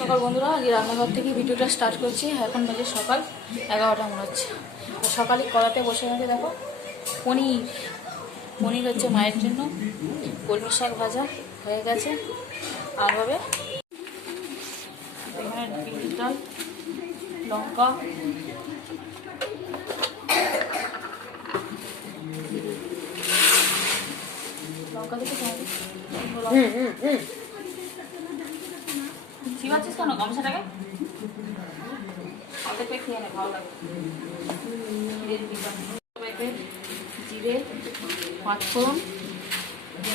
সকাল বন্ধুরা, আজকে রান্নাঘর থেকে ভিডিওটা স্টার্ট করছি। এখন বাজে সকাল এগারোটা মনে হচ্ছে। সকালে কড়াতে বসে গেছে দেখো, পনির। পনির হচ্ছে মায়ের জন্য। কলমি শাক ভাজা হয়ে গেছে। আর হবে এখানে ডাল, লঙ্কা। লঙ্কা দেখে চিবাচ্ছিস কেন গামছাটাকে? অর্ধেক খেয়ে নে, ভালো লাগে। জিরে পাঁচফোড়ন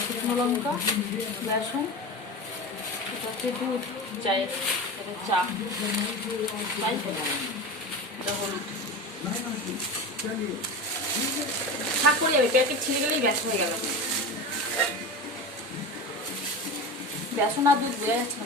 শুকনো লঙ্কা, বেসন, এটা হচ্ছে দুধ চায়ের এটা চা। চাই এটা হলুদ থাক করে যাবে প্যাকেট ছিঁড়ে গেলেই ব্যস্ত হয়ে গেল। বেসন আর দুধ বোঝা যাচ্ছে না।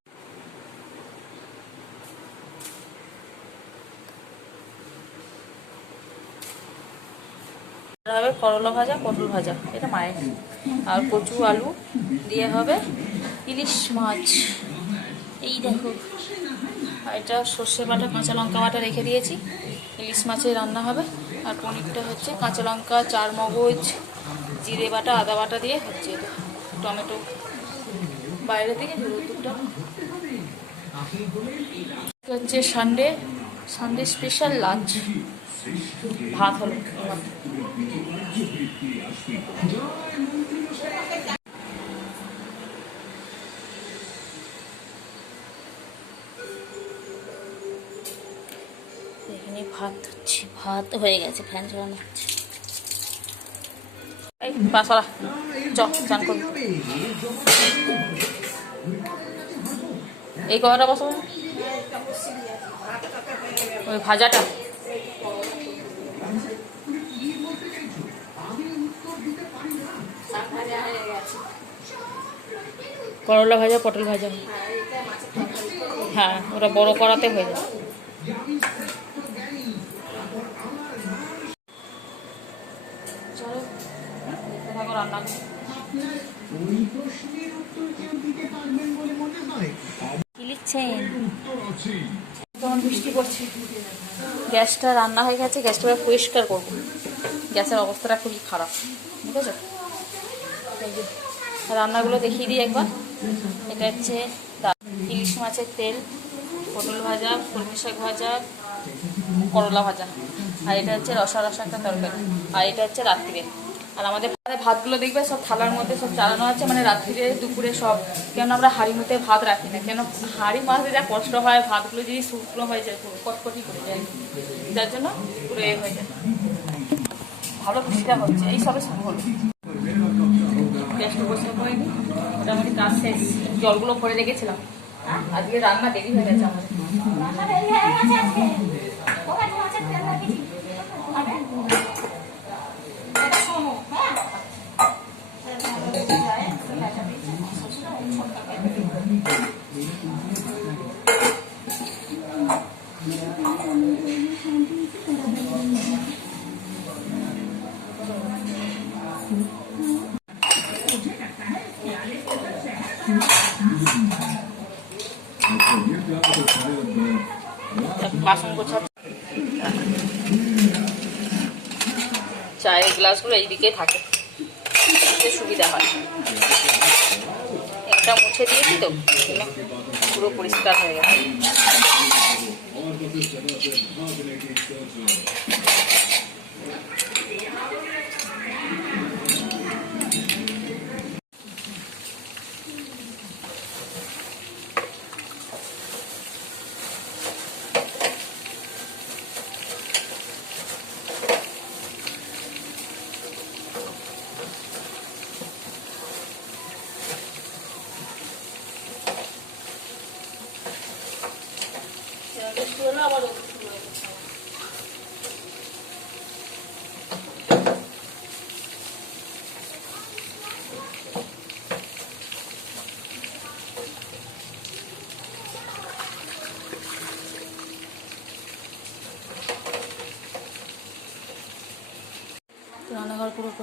এটা হবে, করলা ভাজা, পটল ভাজা। এটা মায়ের। আর কচু, আলু দিয়ে হবে ইলিশ মাছ। এই দেখো এটা সর্ষে বাটা, কাঁচা লঙ্কা বাটা রেখে দিয়েছি। ইলিশ মাছের রান্না হবে। আর পনিরটা হচ্ছে কাঁচা লঙ্কা চার মগজ জিরে বাটা, আদা বাটা দিয়ে হচ্ছে এটা। টমেটো। বাইরে থেকে দুধটা হচ্ছে সানডে সানডে স্পেশাল লাঞ্চ। ভাত হলো। এখানে ভাত হচ্ছে ভাত হয়ে গেছে, ফ্যান চালানো এই পাশলা চান করবি এই কটা বসো ওই ভাজাটা। করলা ভাজা পটল ভাজা। হ্যাঁ ওটা বড় করাতে হয়ে যায় গ্যাসটা রান্না হয়ে গেছে গ্যাসটা পরিষ্কার করব। গ্যাসের অবস্থাটা খুবই খারাপ ঠিক আছে রান্নাগুলো দেখিয়ে দিই একবার। এটা হচ্ছে ইলিশ মাছের তেল, পটল ভাজা, কলমি শাক ভাজা, করলা ভাজা। আর এটা হচ্ছে রসা রসা একটা তরকারি। আর এটা হচ্ছে রাত্রিরে। আর আমাদের ভাতগুলো দেখবে, সব থালার মধ্যে সব চালানো আছে মানে রাত্রিরে, দুপুরে সব। কেন আমরা হাঁড়ি মধ্যে ভাত রাখি না? কেন হাঁড়ি মাছতে যা কষ্ট হয়, ভাতগুলো যদি শুকনো হয়ে যায় কটকটি করে যায়। যার জন্য পুরো এ হয়ে যায়। ভালো খুশিটা হচ্ছে, এই সবে শুরু হলো। গ্যাসটা পরিষ্কার করে দিই মোটামুটি কাজ শেষ। জলগুলো ভরে রেখেছিলাম। আজকে রান্না দেরি হয়ে গেছে আমাদের। বাসন গোছা চায়ের গ্লাসগুলো এইদিকে থাকে। সুবিধা হয়। একটা মুছে দিয়েছি তো পুরো পরিষ্কার হয়ে গেছে।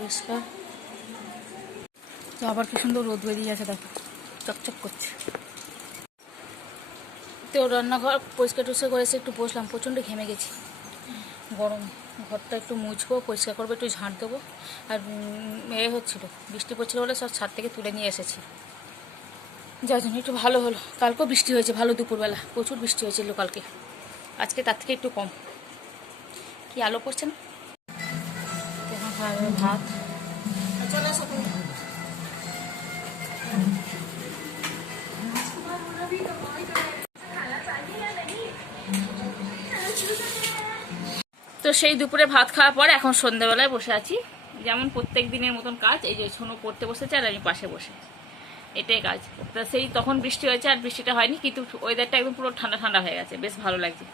পরিষ্কার তো আবার কি সুন্দর রোদ বেরিয়ে আছে দেখো। চকচক করছে। তো রান্নাঘর পরিষ্কার টরিষ্কার করেছে, একটু বসলাম, প্রচণ্ড ঘেমে গেছি। গরম, ঘরটা একটু মুছবো, পরিষ্কার করব, একটু ঝাঁট দেবো। আর এ হচ্ছিল, বৃষ্টি পড়ছিল বলে সব ছাদ থেকে তুলে নিয়ে এসেছি। যার জন্য একটু ভালো হলো। কালকেও বৃষ্টি হয়েছে ভালো দুপুরবেলা, প্রচুর বৃষ্টি হয়েছিল কালকে। আজকে তার থেকে একটু কম। কি আলো পড়ছে না? ভাত। তো সেই দুপুরে ভাত খাওয়ার পর এখন সন্ধ্যাবেলায় বসে আছি। যেমন প্রত্যেক দিনের মতন কাজ এই যে ছোনো পড়তে বসেছে আর আমি পাশে বসে এটাই কাজ। তা সেই তখন বৃষ্টি হয়েছে আর বৃষ্টিটা হয়নি কিন্তু ওয়েদারটা একদম পুরো ঠান্ডা ঠান্ডা হয়ে গেছে। বেশ ভালো লাগছে।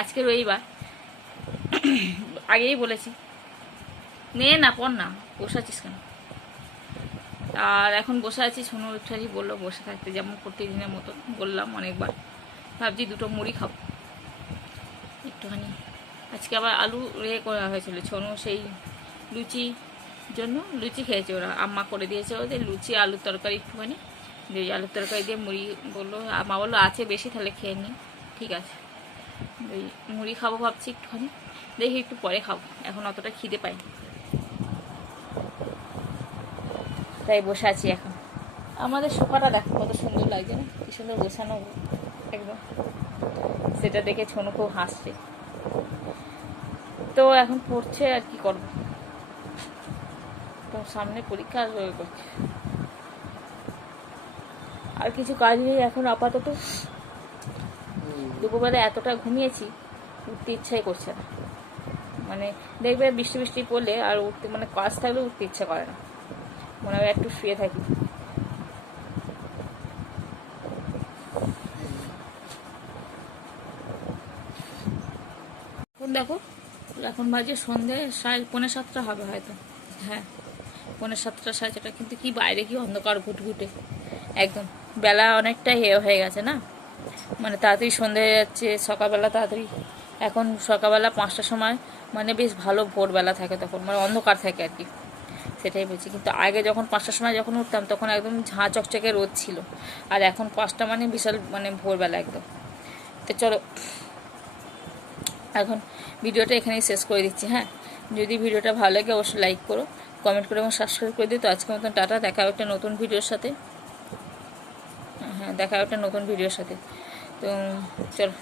আজকে রবিবার। আগেই বলেছি নে না পড় না, বসে আছিস কেন? আর এখন বসে আছি সোনু একটুখানি বলল বসে থাকতে, যেমন প্রতিদিনের মতো বললাম অনেকবার। ভাবছি দুটো মুড়ি খাব। একটুখানি। আজকে আবার আলু রে করা হয়েছিল, ছোনো সেই লুচি জন্য লুচি খেয়েছে ওরা। আম্মা করে দিয়েছে ওদের লুচি, আলুর তরকারি একটুখানি। দিয়ে আলুর তরকারি দিয়ে মুড়ি বলল মা বলল, আছে বেশি, তাহলে খেয়ে নি। ঠিক আছে। ওই মুড়ি খাব ভাবছি একটুখানি। দেখি একটু পরে খাব। এখন অতটা খিদে পাই তাই বসে আছি এখন। আমাদের সোফাটা দেখো কত সুন্দর লাগছে না কি সুন্দর গোছানো একদম। সেটা দেখে ছোনো খুব হাসছে। তো এখন পড়ছে আর কি করব। তো সামনে পরীক্ষা রয়ে করছে আর কিছু কাজ নেই এখন আপাতত। দুপুরবেলা এতটা ঘুমিয়েছি, উঠতে ইচ্ছাই করছে না। মানে দেখবে বৃষ্টি বৃষ্টি পড়লে আর উঠতে মানে কাজ থাকলে উঠতে ইচ্ছা করে না। মনে হয় একটু শুয়ে থাকি। দেখো, এখন বাজে সন্ধে সাড়ে পৌনে সাতটা হবে হয়তো। হ্যাঁ পৌনে সাতটা সাড়ে ছটা কিন্তু কি বাইরে কি অন্ধকার ঘুটঘুটে। একদম, বেলা অনেকটা হে হয়ে গেছে না? মানে তাড়াতাড়ি সন্ধে হয়ে যাচ্ছে, সকালবেলা তাড়াতাড়ি। এখন সকালবেলা পাঁচটার সময় মানে বেশ ভালো ভোরবেলা থাকে তখন মানে অন্ধকার থাকে আর কি। সেটাই বলছি। কিন্তু আগে যখন পাঁচটার সময় যখন উঠতাম, তখন একদম ঝাঁ চকচকে রোদ ছিল। আর এখন পাঁচটা মানে বিশাল মানে ভোরবেলা একদম। তো চলো, এখন ভিডিওটা এখানেই শেষ করে দিচ্ছি হ্যাঁ? যদি ভিডিওটা ভালো লাগে অবশ্যই লাইক করো কমেন্ট করে এবং সাবস্ক্রাইব করে দিও। তো আজকের মতন টাটা, দেখা একটা নতুন ভিডিওর সাথে। হ্যাঁ দেখা একটা নতুন ভিডিওর সাথে। তো, চলো।